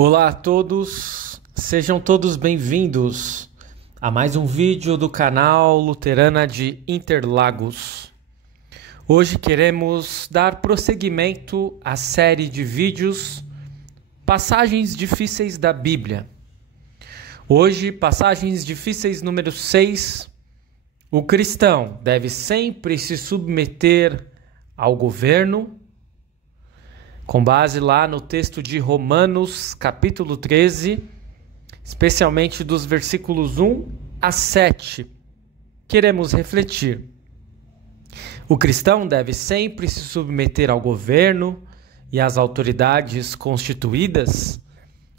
Olá a todos, sejam todos bem-vindos a mais um vídeo do canal Luterana de Interlagos. Hoje queremos dar prosseguimento à série de vídeos Passagens Difíceis da Bíblia. Hoje, Passagens Difíceis número 6. O cristão deve sempre se submeter ao governo, com base lá no texto de Romanos, capítulo 13, especialmente dos versículos 1 a 7. Queremos refletir. O cristão deve sempre se submeter ao governo e às autoridades constituídas?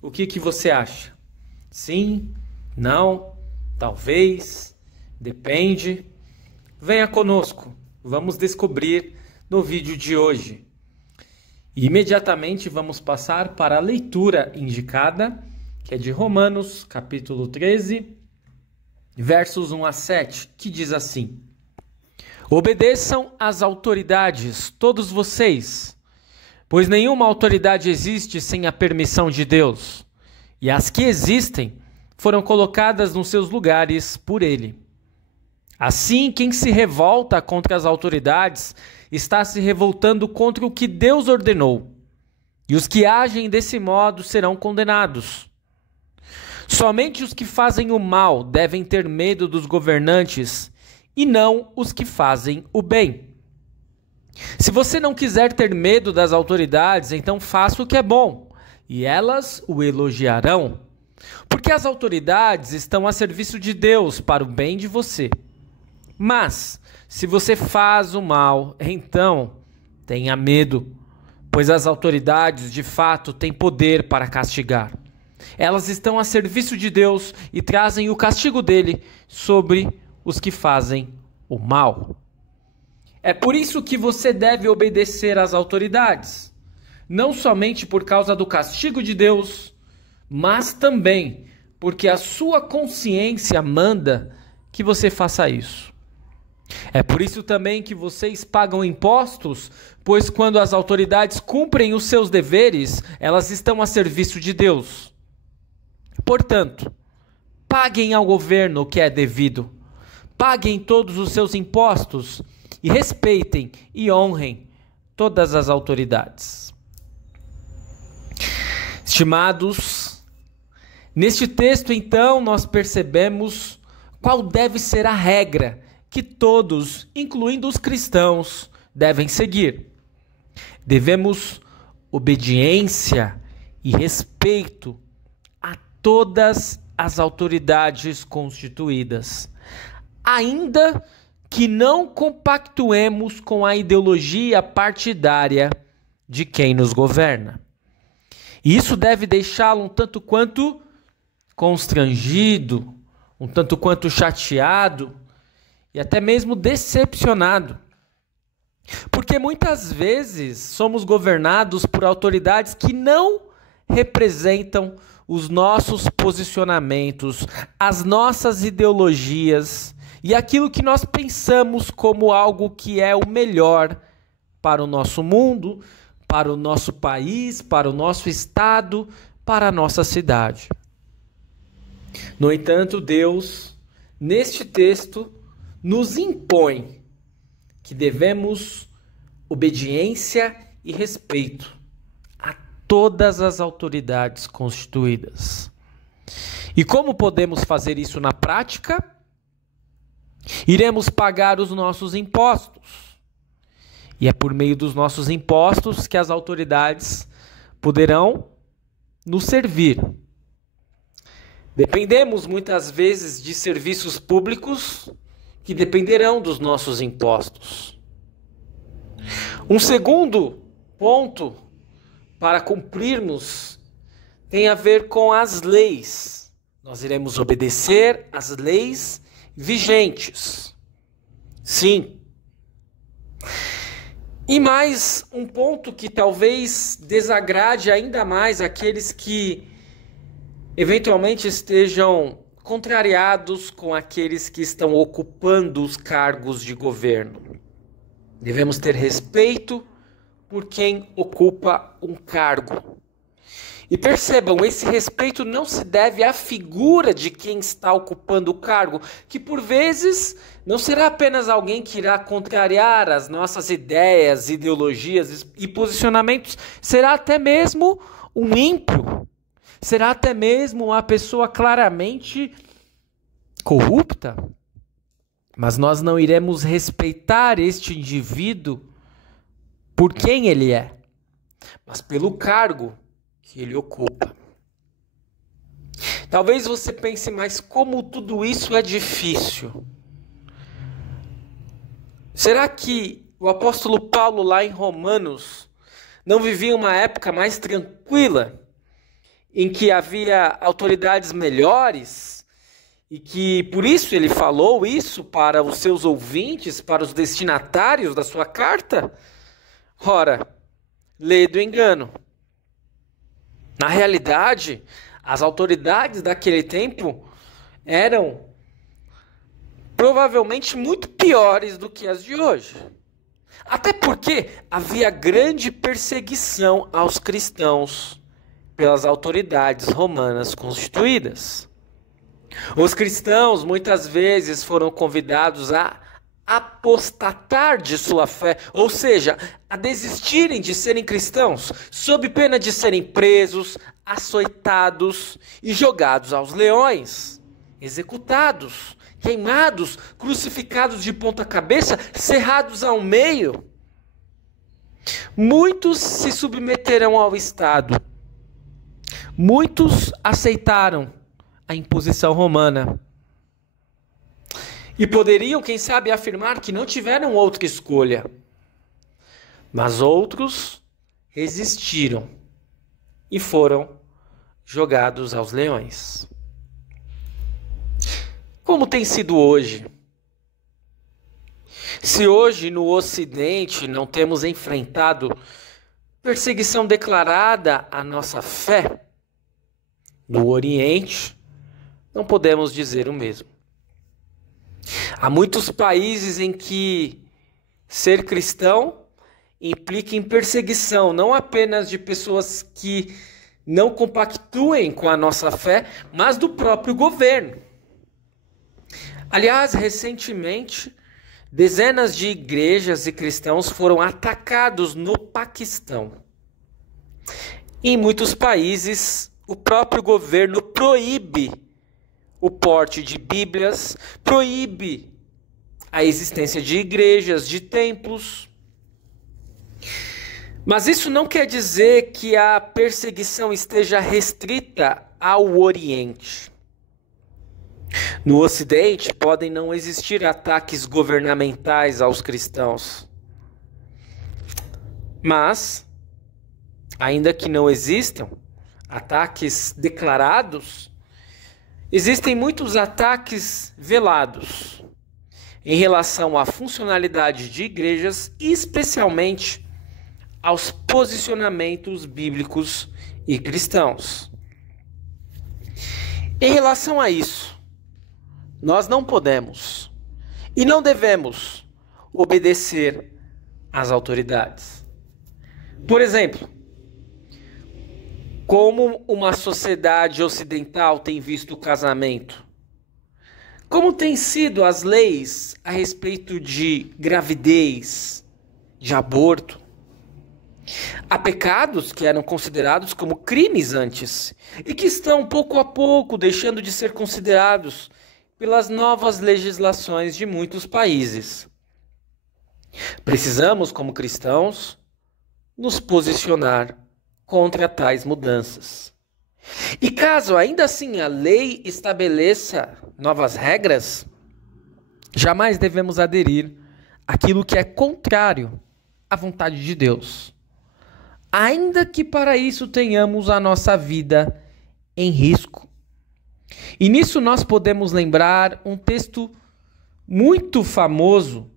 O que você acha? Sim? Não? Talvez? Depende? Venha conosco, vamos descobrir no vídeo de hoje. Imediatamente vamos passar para a leitura indicada, que é de Romanos, capítulo 13, versos 1 a 7, que diz assim: Obedeçam às autoridades, todos vocês, pois nenhuma autoridade existe sem a permissão de Deus, e as que existem foram colocadas nos seus lugares por Ele. Assim, quem se revolta contra as autoridades está se revoltando contra o que Deus ordenou, e os que agem desse modo serão condenados. Somente os que fazem o mal devem ter medo dos governantes, e não os que fazem o bem. Se você não quiser ter medo das autoridades, então faça o que é bom, e elas o elogiarão, porque as autoridades estão a serviço de Deus para o bem de você. Mas, se você faz o mal, então tenha medo, pois as autoridades de fato têm poder para castigar. Elas estão a serviço de Deus e trazem o castigo dele sobre os que fazem o mal. É por isso que você deve obedecer às autoridades, não somente por causa do castigo de Deus, mas também porque a sua consciência manda que você faça isso. É por isso também que vocês pagam impostos, pois quando as autoridades cumprem os seus deveres, elas estão a serviço de Deus. Portanto, paguem ao governo o que é devido, paguem todos os seus impostos e respeitem e honrem todas as autoridades. Estimados, neste texto então nós percebemos qual deve ser a regra que todos, incluindo os cristãos, devem seguir. Devemos obediência e respeito a todas as autoridades constituídas, ainda que não compactuemos com a ideologia partidária de quem nos governa. E isso deve deixá-lo um tanto quanto constrangido, um tanto quanto chateado, e até mesmo decepcionado. Porque muitas vezes somos governados por autoridades que não representam os nossos posicionamentos, as nossas ideologias e aquilo que nós pensamos como algo que é o melhor para o nosso mundo, para o nosso país, para o nosso estado, para a nossa cidade. No entanto, Deus, neste texto, nos impõe que devemos obediência e respeito a todas as autoridades constituídas. E como podemos fazer isso na prática? Iremos pagar os nossos impostos. E é por meio dos nossos impostos que as autoridades poderão nos servir. Dependemos muitas vezes de serviços públicos que dependerão dos nossos impostos. Um segundo ponto para cumprirmos tem a ver com as leis. Nós iremos obedecer às leis vigentes. Sim. E mais um ponto que talvez desagrade ainda mais aqueles que eventualmente estejam contrariados com aqueles que estão ocupando os cargos de governo. Devemos ter respeito por quem ocupa um cargo. E percebam, esse respeito não se deve à figura de quem está ocupando o cargo, que por vezes não será apenas alguém que irá contrariar as nossas ideias, ideologias e posicionamentos, será até mesmo um ímpio, será até mesmo uma pessoa claramente corrupta. Mas nós não iremos respeitar este indivíduo por quem ele é, mas pelo cargo que ele ocupa. Talvez você pense, mas como tudo isso é difícil? Será que o apóstolo Paulo lá em Romanos não vivia uma época mais tranquila, em que havia autoridades melhores, e que por isso ele falou isso para os seus ouvintes, para os destinatários da sua carta? Ora, lê do engano. Na realidade, as autoridades daquele tempo eram provavelmente muito piores do que as de hoje. Até porque havia grande perseguição aos cristãos pelas autoridades romanas constituídas. Os cristãos muitas vezes foram convidados a apostatar de sua fé, ou seja, a desistirem de serem cristãos, sob pena de serem presos, açoitados e jogados aos leões, executados, queimados, crucificados de ponta cabeça, cerrados ao meio. Muitos se submeteram ao Estado, muitos aceitaram a imposição romana. E poderiam, quem sabe, afirmar que não tiveram outra escolha. Mas outros resistiram e foram jogados aos leões. Como tem sido hoje? Se hoje no Ocidente não temos enfrentado perseguição declarada à nossa fé, no Oriente não podemos dizer o mesmo. Há muitos países em que ser cristão implica em perseguição, não apenas de pessoas que não compactuem com a nossa fé, mas do próprio governo. Aliás, recentemente, dezenas de igrejas e cristãos foram atacados no Paquistão. Em muitos países, o próprio governo proíbe o porte de Bíblias, proíbe a existência de igrejas, de templos. Mas isso não quer dizer que a perseguição esteja restrita ao Oriente. No Ocidente, podem não existir ataques governamentais aos cristãos. Mas, ainda que não existam ataques declarados, existem muitos ataques velados em relação à funcionalidade de igrejas e especialmente aos posicionamentos bíblicos e cristãos. Em relação a isso, nós não podemos e não devemos obedecer às autoridades. Por exemplo, como uma sociedade ocidental tem visto o casamento? Como têm sido as leis a respeito de gravidez, de aborto? Há pecados que eram considerados como crimes antes e que estão pouco a pouco deixando de ser considerados pelas novas legislações de muitos países. Precisamos, como cristãos, nos posicionar contra tais mudanças. E caso ainda assim a lei estabeleça novas regras, jamais devemos aderir àquilo que é contrário à vontade de Deus, ainda que para isso tenhamos a nossa vida em risco. E nisso nós podemos lembrar um texto muito famoso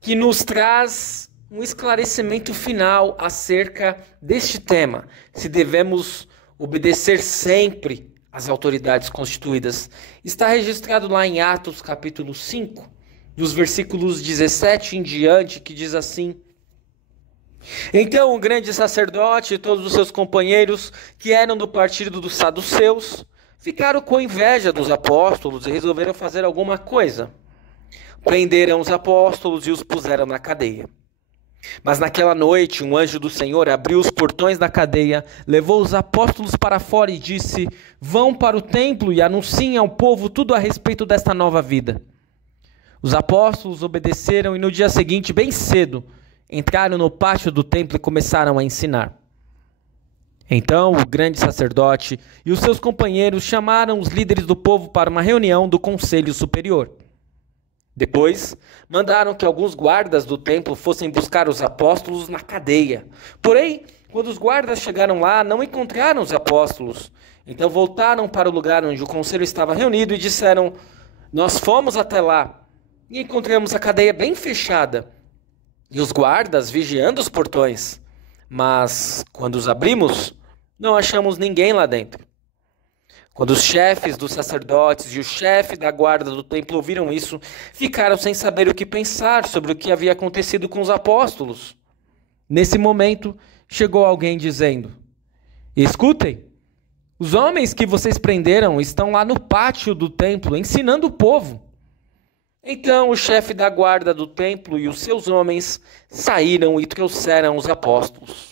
que nos traz um esclarecimento final acerca deste tema, se devemos obedecer sempre às autoridades constituídas. Está registrado lá em Atos capítulo 5, dos versículos 17 em diante, que diz assim: Então o grande sacerdote e todos os seus companheiros, que eram do partido dos saduceus, ficaram com inveja dos apóstolos e resolveram fazer alguma coisa. Prenderam os apóstolos e os puseram na cadeia. Mas naquela noite um anjo do Senhor abriu os portões da cadeia, levou os apóstolos para fora e disse: vão para o templo e anunciem ao povo tudo a respeito desta nova vida. Os apóstolos obedeceram e no dia seguinte, bem cedo, entraram no pátio do templo e começaram a ensinar. Então o grande sacerdote e os seus companheiros chamaram os líderes do povo para uma reunião do Conselho Superior. Depois, mandaram que alguns guardas do templo fossem buscar os apóstolos na cadeia. Porém, quando os guardas chegaram lá, não encontraram os apóstolos. Então voltaram para o lugar onde o conselho estava reunido e disseram: nós fomos até lá e encontramos a cadeia bem fechada e os guardas vigiando os portões. Mas, quando os abrimos, não achamos ninguém lá dentro. Quando os chefes dos sacerdotes e o chefe da guarda do templo ouviram isso, ficaram sem saber o que pensar sobre o que havia acontecido com os apóstolos. Nesse momento, chegou alguém dizendo: escutem, os homens que vocês prenderam estão lá no pátio do templo ensinando o povo. Então o chefe da guarda do templo e os seus homens saíram e trouxeram os apóstolos.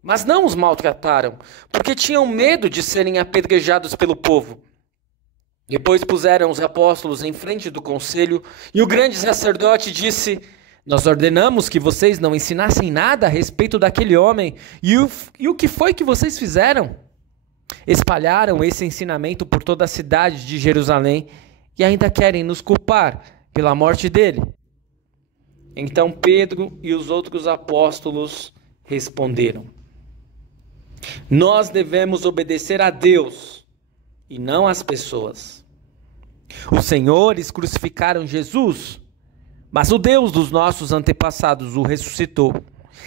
Mas não os maltrataram, porque tinham medo de serem apedrejados pelo povo. Depois puseram os apóstolos em frente do conselho, e o grande sacerdote disse: nós ordenamos que vocês não ensinassem nada a respeito daquele homem, e o que foi que vocês fizeram? Espalharam esse ensinamento por toda a cidade de Jerusalém, e ainda querem nos culpar pela morte dele. Então Pedro e os outros apóstolos responderam: nós devemos obedecer a Deus e não às pessoas. Os senhores crucificaram Jesus, mas o Deus dos nossos antepassados o ressuscitou.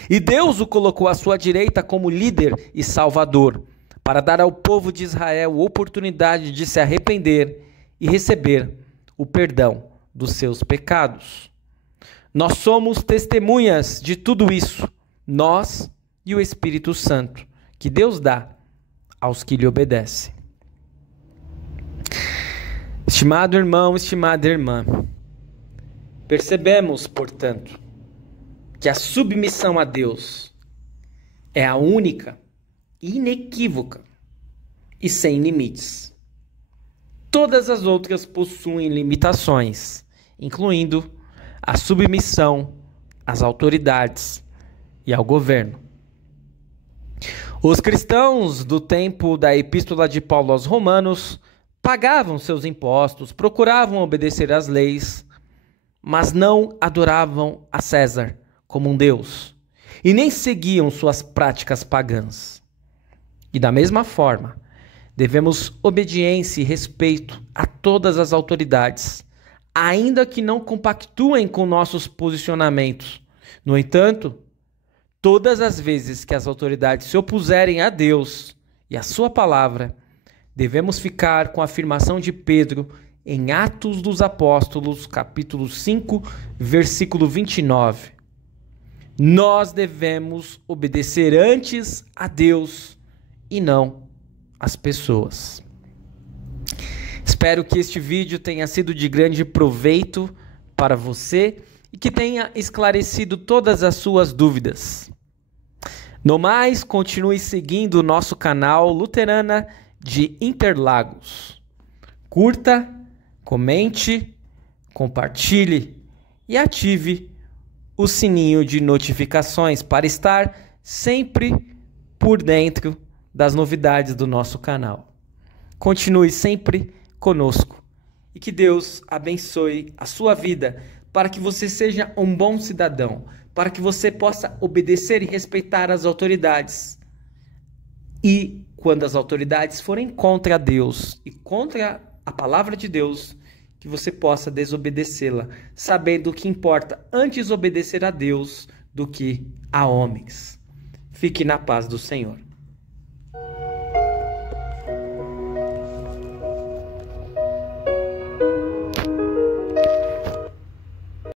E Deus o colocou à sua direita como líder e salvador, para dar ao povo de Israel oportunidade de se arrepender e receber o perdão dos seus pecados. Nós somos testemunhas de tudo isso, nós e o Espírito Santo, que Deus dá aos que lhe obedecem. Estimado irmão, estimada irmã, percebemos, portanto, que a submissão a Deus é a única, inequívoca e sem limites. Todas as outras possuem limitações, incluindo a submissão às autoridades e ao governo. Os cristãos do tempo da Epístola de Paulo aos Romanos pagavam seus impostos, procuravam obedecer às leis, mas não adoravam a César como um deus e nem seguiam suas práticas pagãs. E da mesma forma, devemos obediência e respeito a todas as autoridades, ainda que não compactuem com nossos posicionamentos. No entanto, todas as vezes que as autoridades se opuserem a Deus e a sua palavra, devemos ficar com a afirmação de Pedro em Atos dos Apóstolos, capítulo 5, versículo 29. Nós devemos obedecer antes a Deus e não às pessoas. Espero que este vídeo tenha sido de grande proveito para você e que tenha esclarecido todas as suas dúvidas. No mais, continue seguindo o nosso canal Luterana de Interlagos. Curta, comente, compartilhe e ative o sininho de notificações para estar sempre por dentro das novidades do nosso canal. Continue sempre conosco e que Deus abençoe a sua vida para que você seja um bom cidadão, para que você possa obedecer e respeitar as autoridades. E quando as autoridades forem contra Deus e contra a palavra de Deus, que você possa desobedecê-la, sabendo que importa antes obedecer a Deus do que a homens. Fique na paz do Senhor.